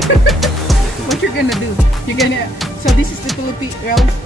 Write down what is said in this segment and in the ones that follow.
What you're gonna do? So this is the tulip rose.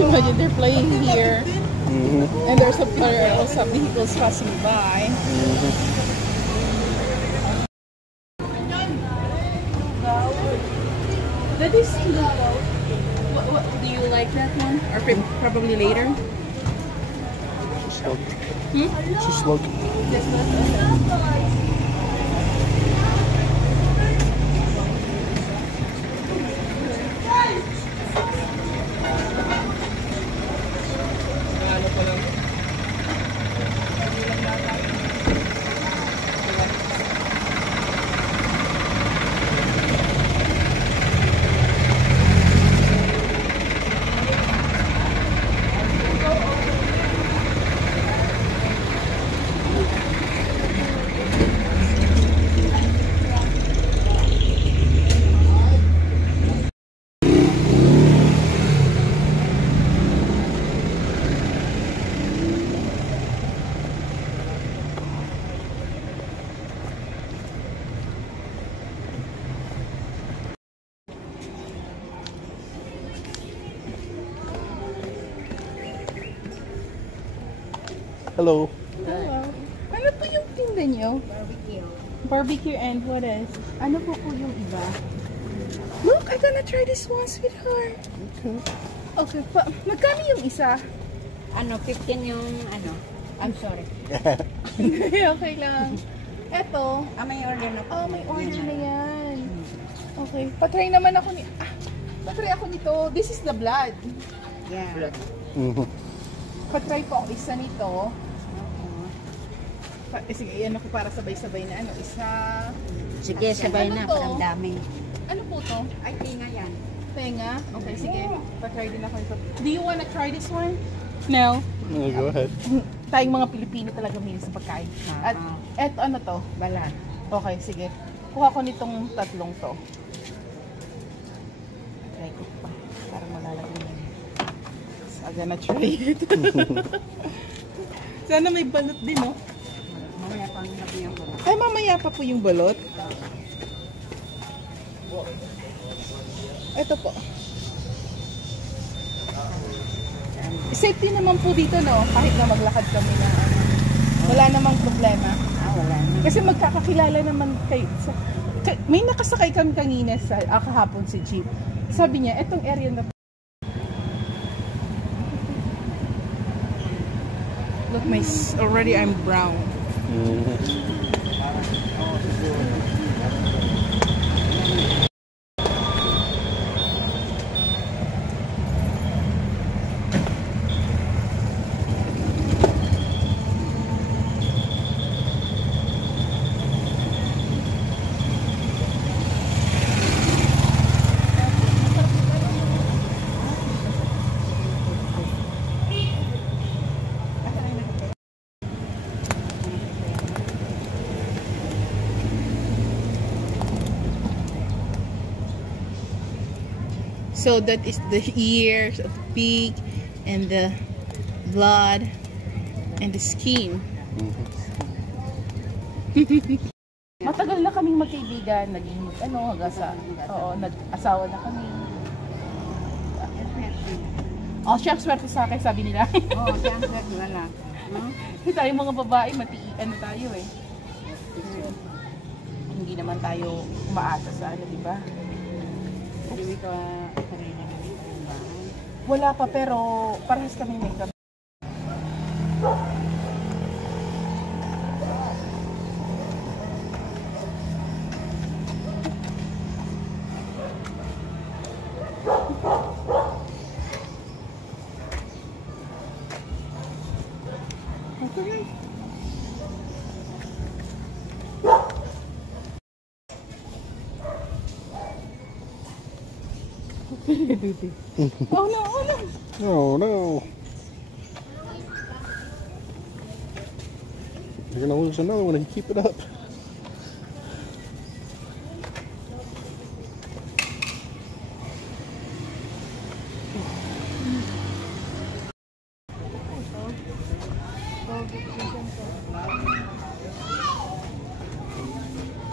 Imagine they're playing here, and there's some vehicles passing by. That is what do you like that one? Or probably later? Just look. Just look. Let's look. Hello. Hello. Ano po yung tinda nyo? Barbecue. Barbecue and what else? Ano po yung iba? Look, I'm gonna try this one, sweetheart. Okay. Okay, magkano yung isa? Ano, 15 yung ano. I'm sorry. Okay lang. Eto. May order na po. Oh, may order na yan. Okay. Patry naman ako ni... patry ako nito. This is the blood. Yeah. Patry po ako isa nito. Sige, ano ko para sabay-sabay na ano. Isa. Sige, sabay na. Ano to? Parang dami. Ano po to? Ay, tinga yan. Tenga? Okay, sige. Pa-try din ako ito. Do you wanna try this one? No. No, go ahead. Tayong mga Pilipino talaga milis sa pagkain. At eto ano to? Balat. Okay, sige. Kuha ko nitong tatlong to. Try ko pa. Parang malalagay na. So, I'm gonna try it. Sana may balot din, no? Mamaya pang nabiyan ko. Ay, mamaya pa po yung balot. Ito po. Safety naman po dito, no? Kahit na maglakad kami na wala namang problema. Wala na. Kasi magkakakilala naman kayo. May nakasakay kami kanina sa kahapon si jeep. Sabi niya, etong area na look, already I'm brown. So that is the ears of the pig and the blood and the skin. Matagal na kaming magkaibigan, naging ano, hanggang sa nag-asawa na kami. Oh, siya swerte sa akin, sabi nila. Oo, siya ang swerte wala. Tayong mga babae, ano tayo eh. Hindi naman tayo umaasa sa ano, di ba? Hindi ko sarili na dito yung bahay. Wala pa, pero parehas kami may kami. Okay. Oh no, oh no. Oh no. You're gonna lose another one if you keep it up.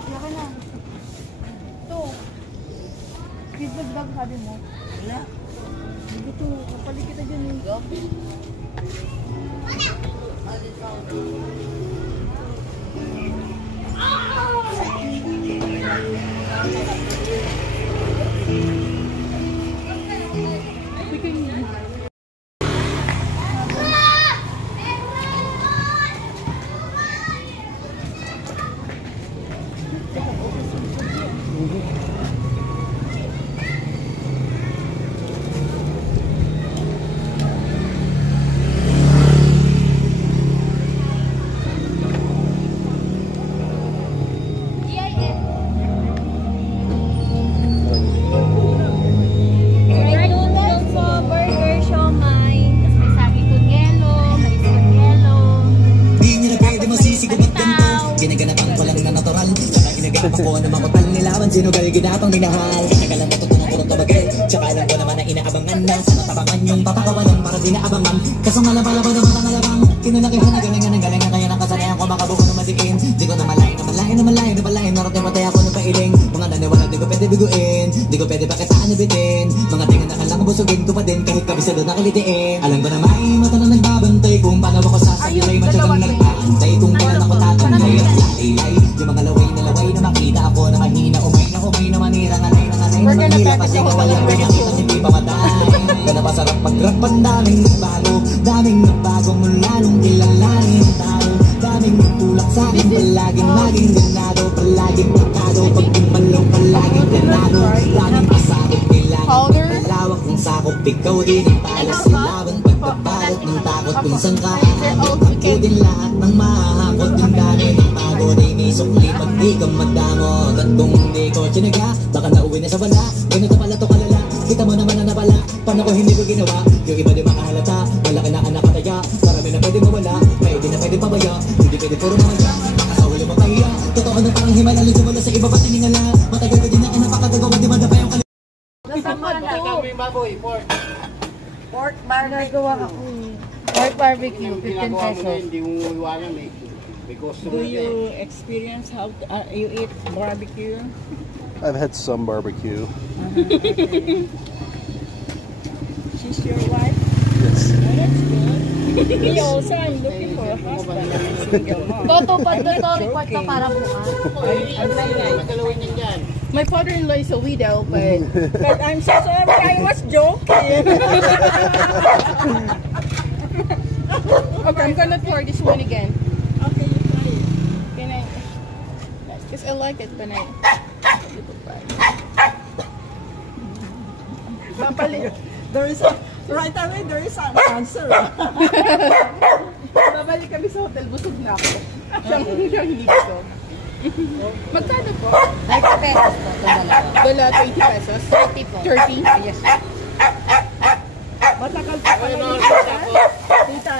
Yaka na. Ito. Dagdag sabi mo. Wala. Ito, kapalit kita dyan eh. Sinugal ginapang minahal. Tagal ang matutunang purong tabagay. Tsaka alam ko naman na inaabangan na sana tabangan yung papakawalan para di naabangan. Kaso nga lang pala ba naman ang alabang kinulakihan na galingan kaya ng kasanayan ko makabuko na masikin. Di ko na malayan na malayan narating matay ako ng pailing. Mga naniwala di ko pwede biguin. Di ko pwede pakitaan nabitin. Mga tingan na kalang busugin ko pa din kahit kabisado na kalitiin. Alam ko na may mata na nagbabantay kung paano ako sasabihin. Matyagang nagpaantay kung kailan ako tatangay at lalilay. Yung mga laway na makita ako na mahina umay na manira nganay na manila kasi kawalan ko nakita hindi pa matay. Gana pa sarap mag-rap ang daming nagbago mula nung kilalanin ang tao. Daming nagtulak sa akin palaging maging ganado, palaging makado pag gumalaw palaging ganado. Laging pasakot kailangan malawak ng sakop, ikaw din ang palas silaban pagkabalot ng takot kung saan ka aabot. Ikaw din lahat ng mahahakot yung dahil sukli pag di ka madamo. At kung di ko tsinaga, baka nauwi na sa wala. Ganito pala to kalala, kita mo naman na napala. Paano ko hindi ko ginawa? Yung iba di makahalata, malaki na anak kataya. Marami na pwede mawala, pwede na pwede pabaya. Hindi pwede puro mamaya, makasawa yung mapahiya. Totoo na parang himala, lalo mula sa iba pa tiningala. Matagal ko din na napakagagawa, di man na pa yung kalala. Pork barbecue. Pork barbecue, 15 pesos. Hindi mo iwanan eh. Because Do you experience how you eat barbecue? I've had some barbecue. She's your wife? Yes. Oh, that's good. Me also, I'm looking for a husband. I'm a single mom. Totopad na to, report ka para bukas. My father-in-law is a widow, but But I'm so sorry, I was joking. okay, I'm gonna pour this one again. Okay, you try it. Can I? Because I like it when I. Babalik. There is a, right away, there is an answer. Babalik kami sa hotel, busog na ako. Siyang hindi busog. Magkano po? 90 pesos po, ito dalawa. Dala, 20 pesos. 30 po. 30? Yes. Matagal pa pala yung tita. Tita,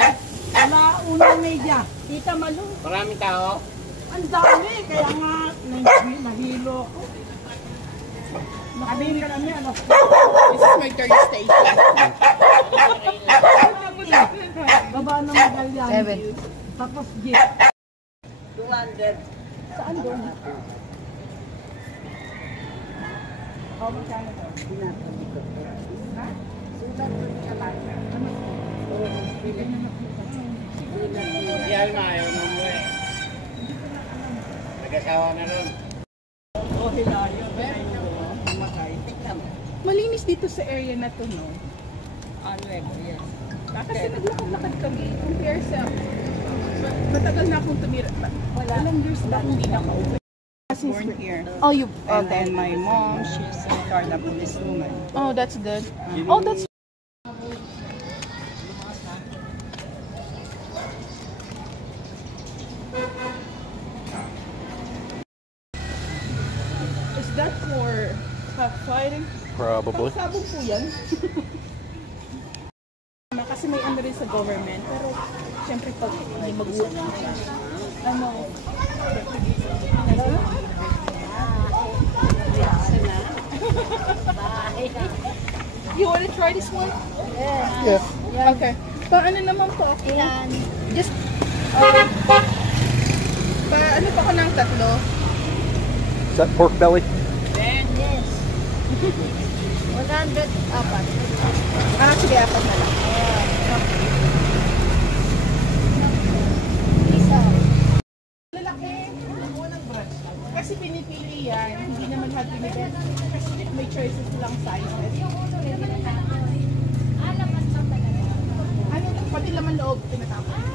wala unang media. Tita Malu, Maraming tao. ang dami. Kaya nga, nahilo ako. Nakabili kami, ano. This is my third station. Baba ng medalyan. 7. Tapos gift. 200. Saan doon? Oh, magkano to? Ha? Sulat ko niya lang. Ano? Bili na na po. Hindi alma, ayaw mo mo eh. Nag-asawa na ron. Oh, hilayo. Mamatay. Malinis dito sa area na to, no? Alweg, yes. Kasi naglakad-lakad kami. Compare sa... Matagal na akong tumira. Ilang years na akong hindi nakauwi. Born here. Oh, you... And then my mom, she's a retired policewoman. Oh, that's good. Oh, that's... Is that for cockfighting? Probably. Sabog po yan. Kasi may ano rin sa government. Pero, syempre pag may mag-uusap ka, ano, you wanna try this one? Yeah. Okay. Paano naman po ako? Ilan? Just, paano pa ko ng tatlo? Is that pork belly? Yes. 100 apat. Sige, apat na lang. Isa. Lalaki. Kasi pinipili yan. Hindi naman hard pinipili. Kasi may choices lang sizes. Ano, pati laman loob, tinatapos.